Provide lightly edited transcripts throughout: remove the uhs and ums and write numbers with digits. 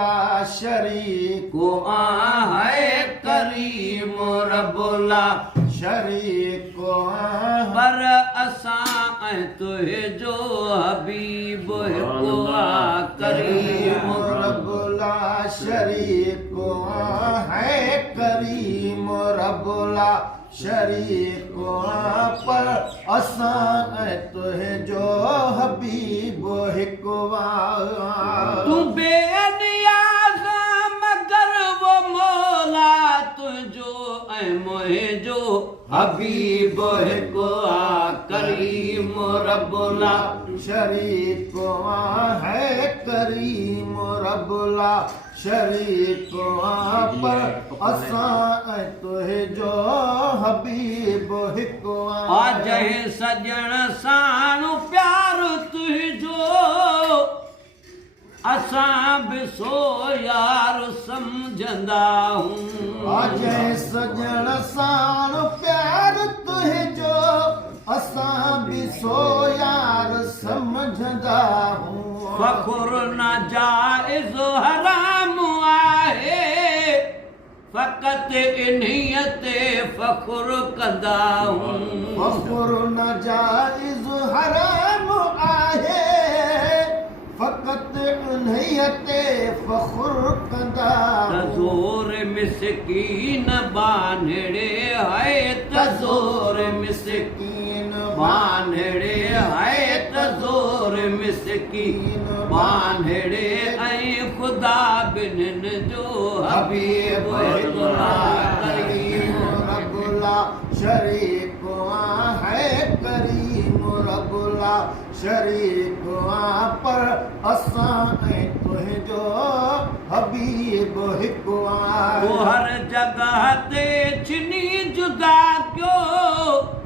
रबुला शरीक है करीम रबुला शरीक पर असां तुहे जो हबीब हिकु करीम रबुला शरीक है करीम रबुला शरीक पर असां तुहे जो हबीब हिकु तू बेनियाज़ मगर वो मौला तुझो ऐं मोहे जो हबीब हिकु करीम रबुला शरीक है करीम रबुला शरीक पर असां तुहे जो हबीब हिकु जय सजण साणु प्यार तुझो असां बि सो यार समझंदा जय सजण साण प्यार तुझो असां बि सो यार समझंदा फखुर न जाइज़ हराम आहे फ़क़त इन्हीअ ते फखुर कंदा फखुर न जाइज़ हराम आहे फ़क़त इन्हीअ ते फखुर कंदा तज़ोर मिसकीन बानड़े है तज़ोर मिसकीन बानड़े है तज़ोर मिसकीन बानड़े ऐं ख़ुदा बिन जो हबीब करीम रबुला शरीक है करीम रबुला शरीक पर असां तुझो हबीब हिकु तो हर जगह ते छिनी जुदा क्यों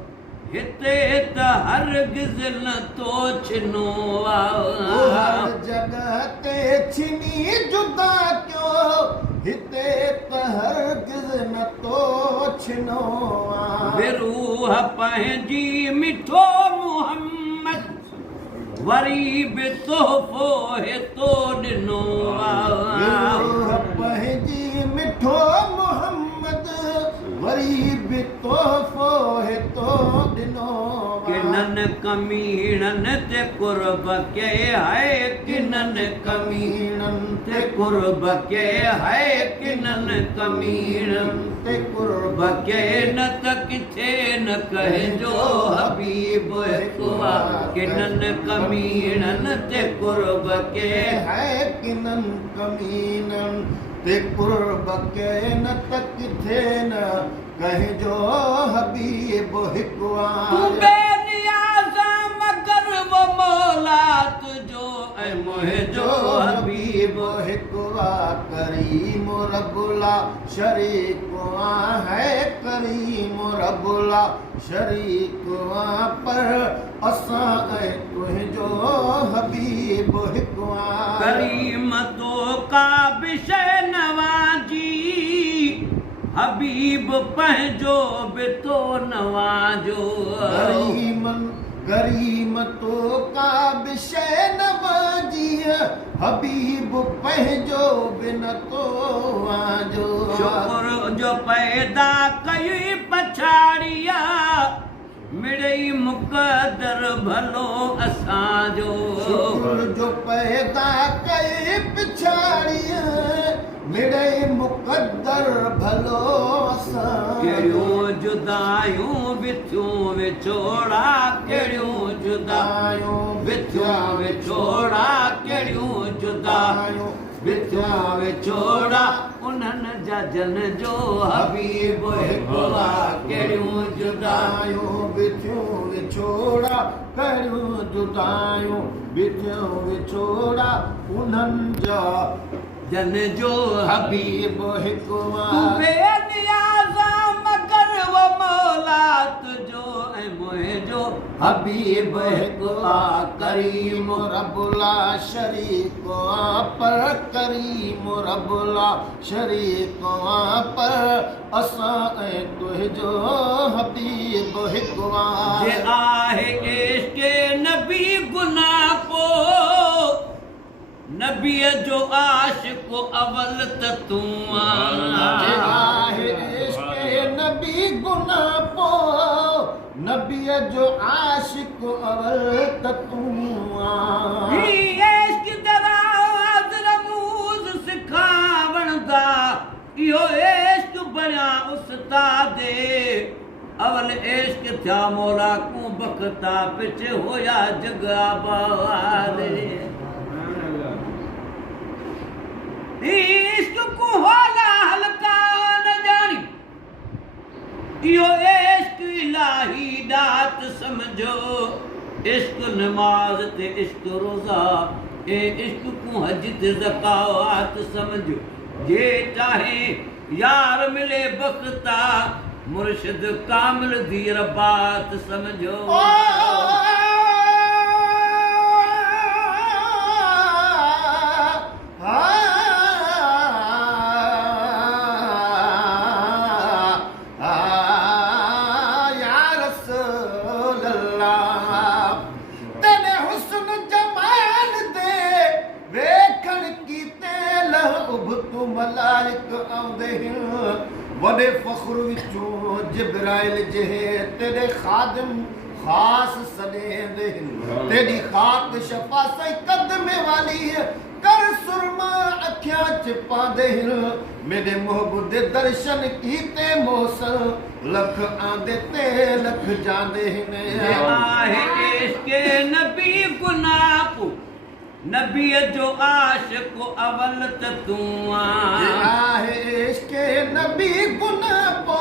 हिते त हरगिज़ न तो छिनो हर जगह ते छिनी जुदा क्यों हिते त हरगिज़ न तो छिनो रूह पंहिंजी मिठो मुहम्मद वरी बि तोहफ़ो हितो ॾिनो पंहिंजी मिठो मुहम्मद वरी बि तोहफ़ो हितो ॾिनो किननि कमीणनि ते कुर्ब कए है किननि कमीणनि ते कुर्ब कए है किननि कमीणनि ते कुर्ब कए न त किथे न कहिजो हबीब हिकु किननि कमीणनि ते कुर्ब कए है किननि कमीणनि ते कुर्ब कए न त किथे न कहिजो हबीब हिकु बेनियाज़ मगर वो मौला तुझो ऐं मोहे जो हबीब हिकु करीम रबुला शरीक है करीम रबुला शरीक पर असां तुझो हबीब हिकु करीम तो का विषय नवाजी हबीब पंहिंजो बि तो नवाजो करीम तो का विषय नवाजी हबीब पंहिंजो बि न तो आजो शुक्र जो पैदा कई पछाड़िया मिड़ई मुक़दर भलो असांजो शुक्र जो पैदा कई पिछाड़िया मिड़ई मुक़दर भलो असां कहिड़ियूं जुदायूं विथियूं विछोड़ा कहिड़ियूं जुदायूं विथियूं विछोड़ा कहिड़ियूं जुदायूं विथियूं विछोड़ा उन्हनि जा जन जो हबीब हिकु कहिड़ियूं जुदायूं विथियूं विछोड़ा कहिड़ियूं जुदायूं विथियूं विछोड़ा उन्हनि जा जन जो हबीब हिकु बेनियाज़ मगर वो मौला तुझो ऐं मोहे जो हबीब हिकु करीम रबुला शरीक पर करीम रबुला शरीक पर असां तुझो हबीब हिकु जे आहे इश्क़ नबी गुनाह को नबी जो आशिक अवल त तू आहे इश्क़ नबी गुनाह पो नबी जो आशिक अवल त तूं इश्क दराज रमूज़ सिखावण दा इहो इश्क बणिया उस्ताद अवल इश्क थिया मौला को बख्ता पिछ होया जग आबाद इश्क को होला हल्का न जानी इहो इश्क इलाही दात समझो इश्क नमाज ते इश्क रोज़ा ए इश्क को हज ते ज़कात समझो जे चाहे यार मिले बख्ता मुर्शिद कामिल दी रबात समझो वॾे फ़ख्र विचों जिब्राइल जे तेरे खादिम ख़ास सॾेंदे तेरी खाक शफ़ा सई कदमे वाली कर सुरमा अखियां छिपांदे मेरे मोहब्बत दे दर्शन कीते मौसल लख आंदे ते लख जांदे आहे इश्क़ नबी गुनाह नबी जो आशिक अवल त तूं आहे इश्क़ नबी गुनाह पो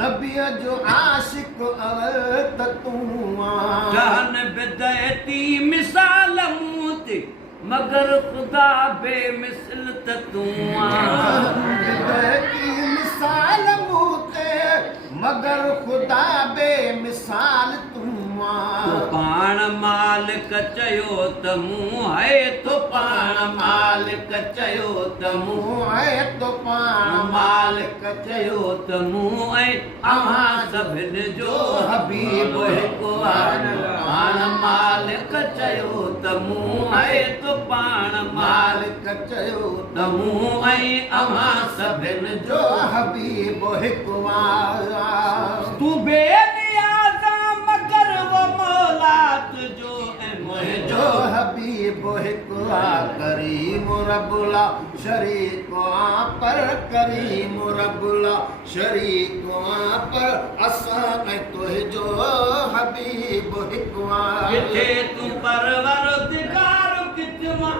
नबी जो आशिक अवल त तूं जहन बिदयती मिसाल मूं ते मगर खुदा बेमिसल त तूं बिदयती मिसाल मूं ते मगर खुदा बेमिसाल तूं तो पाण मालिक चयो त मूं है तो पाण मालिक चयो त मूं है तो पाण मालिक चयो त मूं ऐं अव्हां सभिनि जो हबीब हिकु पाण मालिक चयो त मूं है तो पाण मालिक चयो त मूं ऐं अव्हां सभिनि जो हबीब हिकु तूं बेनियाज़ मगर वो मौला तुझो ऐं मुंहिंजो हबीब हिकु करीम रब्बुला शरीक पर करीम रब्बुला शरीक पर असां ऐं तुंहिंजो हबीब हिकु किथे तूं परवरदिगार किथे मां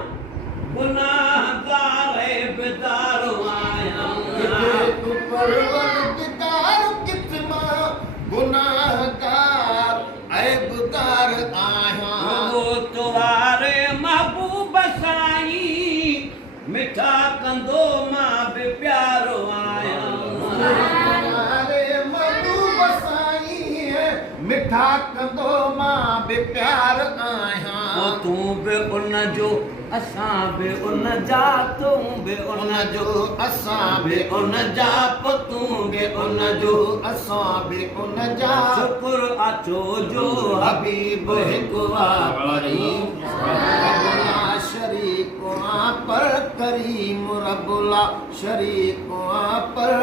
गुनाहगार बेदार आहियां किथे तूं परवरदिगार किथे मां गुनाहगार ऐबदार आहियां वो तुवारे महबूब साईं मिठा कंदो मां बि प्यारो आहियां तुम्हारे महबूब साईं मिठा कंदो मां बि प्यार आहियां तूं बि उन जो असां बि उन जा तूं बि उन जो असां बि उन जा तूं बि उन जो असां बि उन जा शुक्र अचो जो हबीब हिकु करीम रब्बुला शरीक पर करीम रब्बुला शरीक पर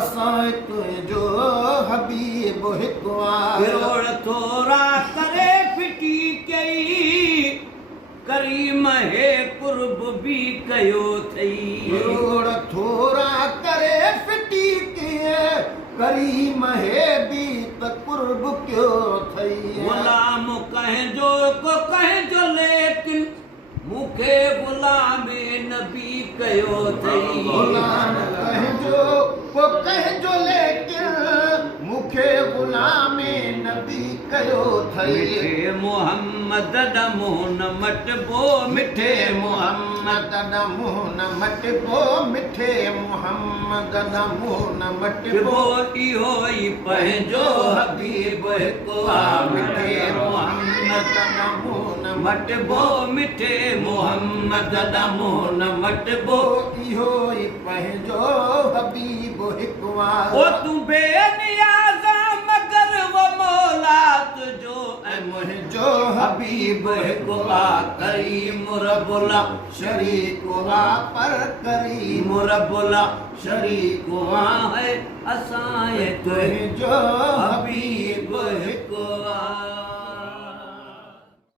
असां तुंहिंजो हबीब हिकु किरोड़ थोरा करे फिटी कई करीम हे कुर्ब बि कयो अथई किरोड़ थोरा करे फिटी कीअं करीम हे बि त कुर्ब कयो अथई गुलाम कंहिंजो को कंहिंजो लेकिन मूंखे गुलामे नबी कयो अथई गुलाम कंहिंजो को कंहिंजो लेकिन मूंखे गुलामे नबी कयो अथई मिठे मोहम्मद दा मुंहुं न मटबो मिठे मोहम्मद दा मुंहुं न मटबो मिठे मोहम्मद दा मुंहुं न मटबो इहो ई पंहिंजो हबीब हिकु मिठे मोहम्मद दा मुंहुं न मटबो मिठे मोहम्मद दा मुंहुं न मटबो इहो ई पंहिंजो हबीब हिकु ओ तूं बेनियाज़ मगर वो मौला तुझो मुंहिंजो हबीब हिकु आ करीम रबुला शरीक वा पर करीम रबुला शरीक वहाँ है असां ये तुंहिंजो तुंहिंजो हबीब